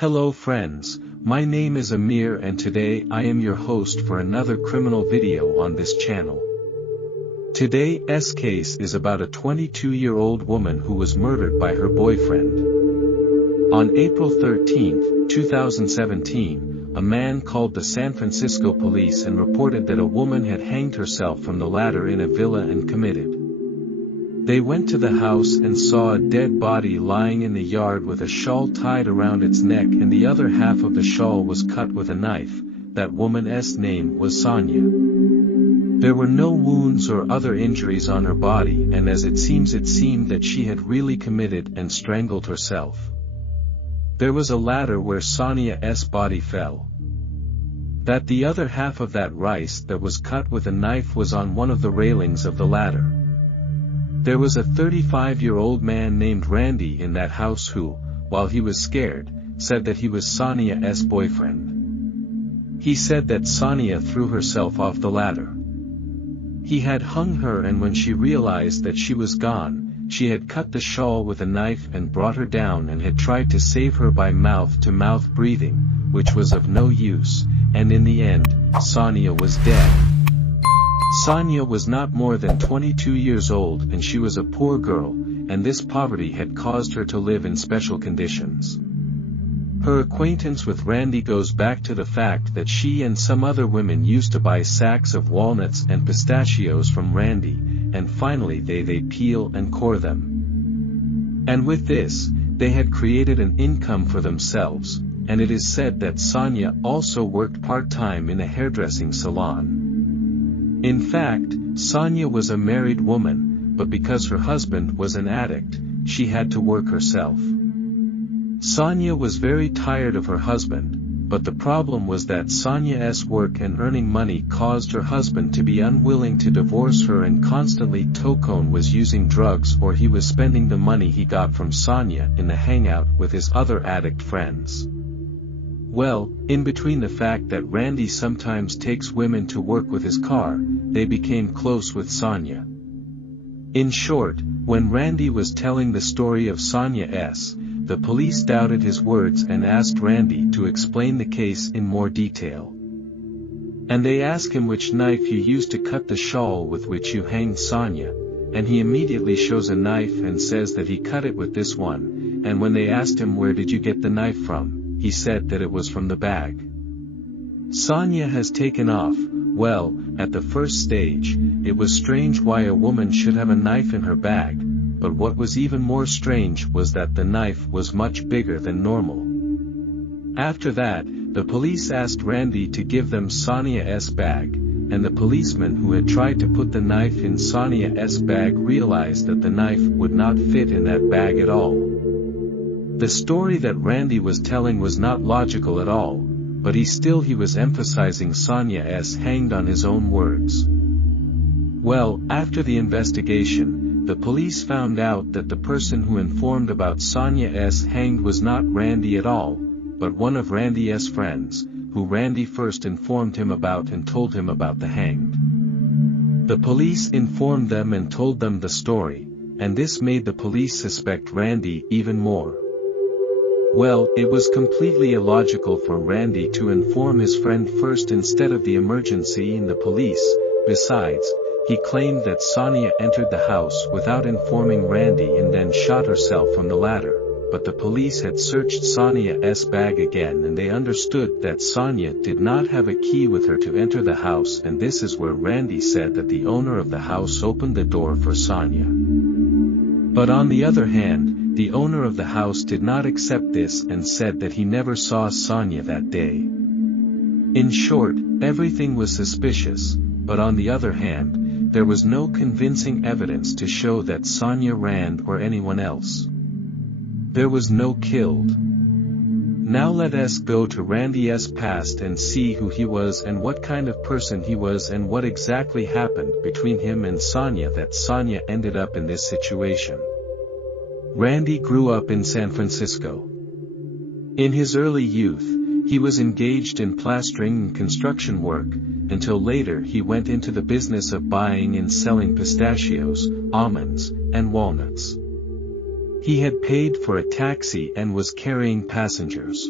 Hello friends, my name is Amir and today I am your host for another criminal video on this channel. Today's case is about a 22-year-old woman who was murdered by her boyfriend. On April 13, 2017, a man called the San Francisco police and reported that a woman had hanged herself from the ladder in a villa and committed. They went to the house and saw a dead body lying in the yard with a shawl tied around its neck and the other half of the shawl was cut with a knife. That woman's name was Sonia. There were no wounds or other injuries on her body, and as it seemed that she had really committed and strangled herself. There was a ladder where Sonia's body fell. That the other half of that rice that was cut with a knife was on one of the railings of the ladder. There was a 35-year-old man named Randy in that house who, while he was scared, said that he was Sonia's boyfriend. He said that Sonia threw herself off the ladder. He had hung her, and when she realized that she was gone, she had cut the shawl with a knife and brought her down and had tried to save her by mouth-to-mouth breathing, which was of no use, and in the end, Sonia was dead. Sonia was not more than 22 years old and she was a poor girl, and this poverty had caused her to live in special conditions. Her acquaintance with Randy goes back to the fact that she and some other women used to buy sacks of walnuts and pistachios from Randy, and finally they peel and core them. And with this, they had created an income for themselves, and it is said that Sonia also worked part-time in a hairdressing salon. In fact, Sonia was a married woman, but because her husband was an addict, she had to work herself. Sonia was very tired of her husband, but the problem was that Sonia's work and earning money caused her husband to be unwilling to divorce her, and constantly Tocone was using drugs or he was spending the money he got from Sonia in the hangout with his other addict friends. Well, in between the fact that Randy sometimes takes women to work with his car, they became close with Sonia. In short, when Randy was telling the story of Sonia's, the police doubted his words and asked Randy to explain the case in more detail. And they asked him which knife you used to cut the shawl with which you hanged Sonia, and he immediately shows a knife and says that he cut it with this one, and when they asked him where did you get the knife from, he said that it was from the bag. Sonia has taken off. Well, at the first stage, it was strange why a woman should have a knife in her bag, but what was even more strange was that the knife was much bigger than normal. After that, the police asked Randy to give them Sonia's bag, and the policeman who had tried to put the knife in Sonia's bag realized that the knife would not fit in that bag at all. The story that Randy was telling was not logical at all, but he was emphasizing Sonia's hanged on his own words. Well, after the investigation, the police found out that the person who informed about Sonia's hanged was not Randy at all, but one of Randy's friends, who Randy first informed him about and told him about the hanged. The police informed them and told them the story, and this made the police suspect Randy even more. Well, it was completely illogical for Randy to inform his friend first instead of the emergency and the police. Besides, he claimed that Sonia entered the house without informing Randy and then shot herself from the ladder, but the police had searched Sonia's bag again and they understood that Sonia did not have a key with her to enter the house, and this is where Randy said that the owner of the house opened the door for Sonia. But on the other hand, the owner of the house did not accept this and said that he never saw Sonia that day. In short, everything was suspicious, but on the other hand, there was no convincing evidence to show that Sonia ran or anyone else. There was no killed. Now let us go to Randy's past and see who he was and what kind of person he was and what exactly happened between him and Sonia that Sonia ended up in this situation. Randy grew up in San Francisco. In his early youth, he was engaged in plastering and construction work, until later he went into the business of buying and selling pistachios, almonds, and walnuts. He had paid for a taxi and was carrying passengers.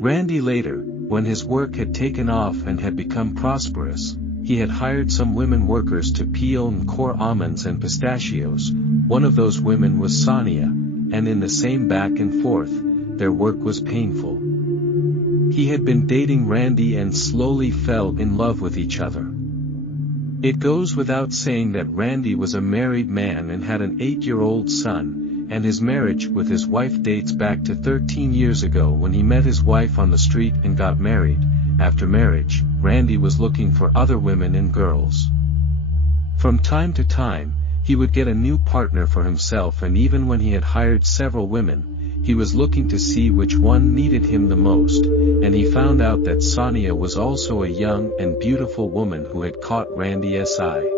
Randy later, when his work had taken off and had become prosperous, he had hired some women workers to peel and core almonds and pistachios. One of those women was Sonia, and in the same back and forth, their work was painful. He had been dating Randy and slowly fell in love with each other. It goes without saying that Randy was a married man and had an 8-year-old son, and his marriage with his wife dates back to 13 years ago when he met his wife on the street and got married. After marriage, Randy was looking for other women and girls. From time to time, he would get a new partner for himself, and even when he had hired several women, he was looking to see which one needed him the most, and he found out that Sonia was also a young and beautiful woman who had caught Randy's eye.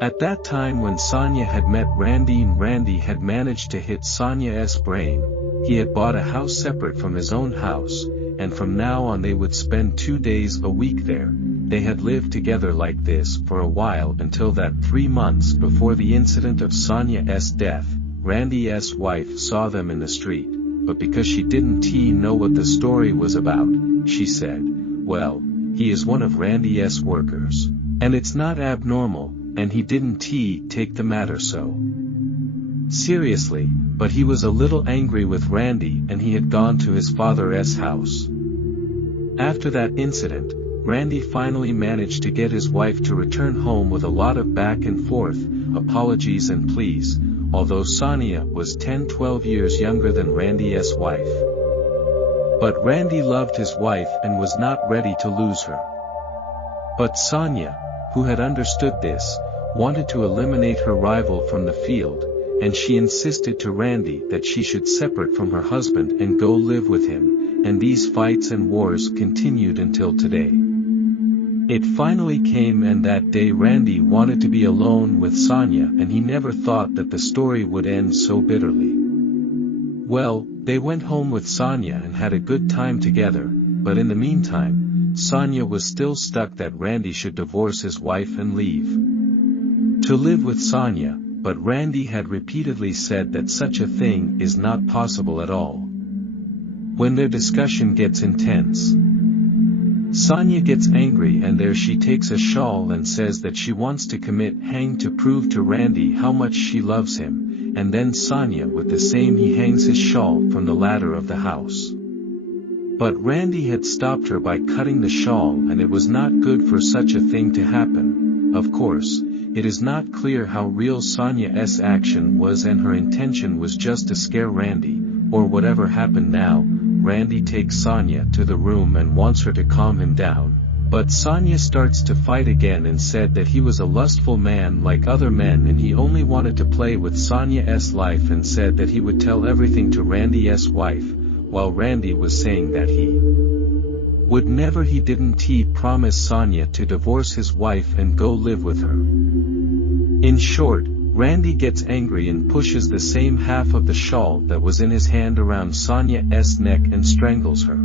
At that time when Sonia had met Randy and Randy had managed to hit Sonia's brain, he had bought a house separate from his own house, and from now on they would spend 2 days a week there. They had lived together like this for a while until that 3 months before the incident of Sonia's death, Randy's wife saw them in the street, but because she didn't know what the story was about, she said, "Well, he is one of Randy's workers, and it's not abnormal, and he didn't take the matter so seriously," but he was a little angry with Randy and he had gone to his father's house. After that incident, Randy finally managed to get his wife to return home with a lot of back and forth, apologies and pleas, although Sonia was 10-12 years younger than Randy's wife. But Randy loved his wife and was not ready to lose her. But Sonia, who had understood this, wanted to eliminate her rival from the field, and she insisted to Randy that she should separate from her husband and go live with him, and these fights and wars continued until today. It finally came, and that day Randy wanted to be alone with Sonia, and he never thought that the story would end so bitterly. Well, they went home with Sonia and had a good time together, but in the meantime, Sonia was still stuck that Randy should divorce his wife and leave to live with Sonia, but Randy had repeatedly said that such a thing is not possible at all. When their discussion gets intense, Sonia gets angry, and there she takes a shawl and says that she wants to commit hang to prove to Randy how much she loves him, and then Sonia with the same he hangs his shawl from the ladder of the house. But Randy had stopped her by cutting the shawl, and it was not good for such a thing to happen. Of course, it is not clear how real Sonia's action was, and her intention was just to scare Randy, or whatever happened now. Randy takes Sonia to the room and wants her to calm him down, but Sonia starts to fight again and said that he was a lustful man like other men and he only wanted to play with Sonia's life, and said that he would tell everything to Randy's wife, while Randy was saying that he would never. He didn't promise Sonia to divorce his wife and go live with her. In short, Randy gets angry and pushes the same half of the shawl that was in his hand around Sonia's neck and strangles her.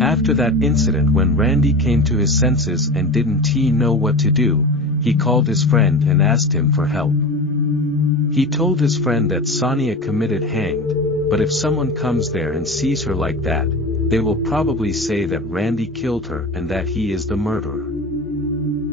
After that incident, when Randy came to his senses and didn't know what to do, he called his friend and asked him for help. He told his friend that Sonia committed hanged, but if someone comes there and sees her like that, they will probably say that Randy killed her and that he is the murderer,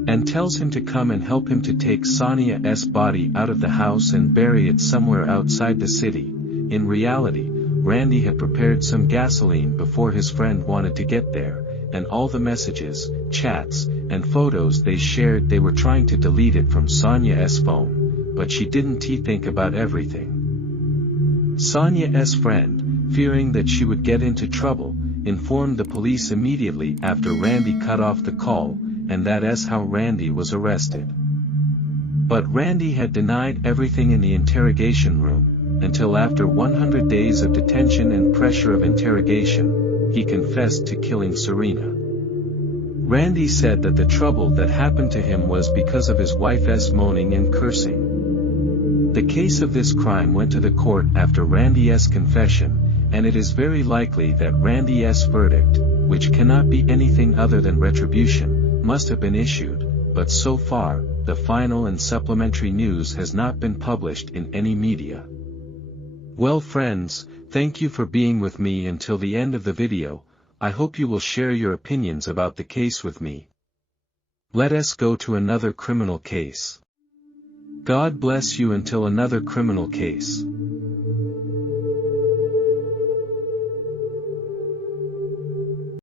and tells him to come and help him to take Sonia's body out of the house and bury it somewhere outside the city. In reality, Randy had prepared some gasoline before his friend wanted to get there, and all the messages, chats, and photos they shared, they were trying to delete it from Sonia's phone, but she didn't think about everything. Sonia's friend, fearing that she would get into trouble, informed the police immediately after Randy cut off the call, and that is how Randy was arrested. But Randy had denied everything in the interrogation room, until after 100 days of detention and pressure of interrogation, he confessed to killing Serena. Randy said that the trouble that happened to him was because of his wife's moaning and cursing. The case of this crime went to the court after Randy's confession, and it is very likely that Randy's verdict, which cannot be anything other than retribution, must have been issued, but so far, the final and supplementary news has not been published in any media. Well friends, Thank you for being with me until the end of the video. I hope you will share your opinions about the case with me. Let us go to another criminal case. God bless you until another criminal case.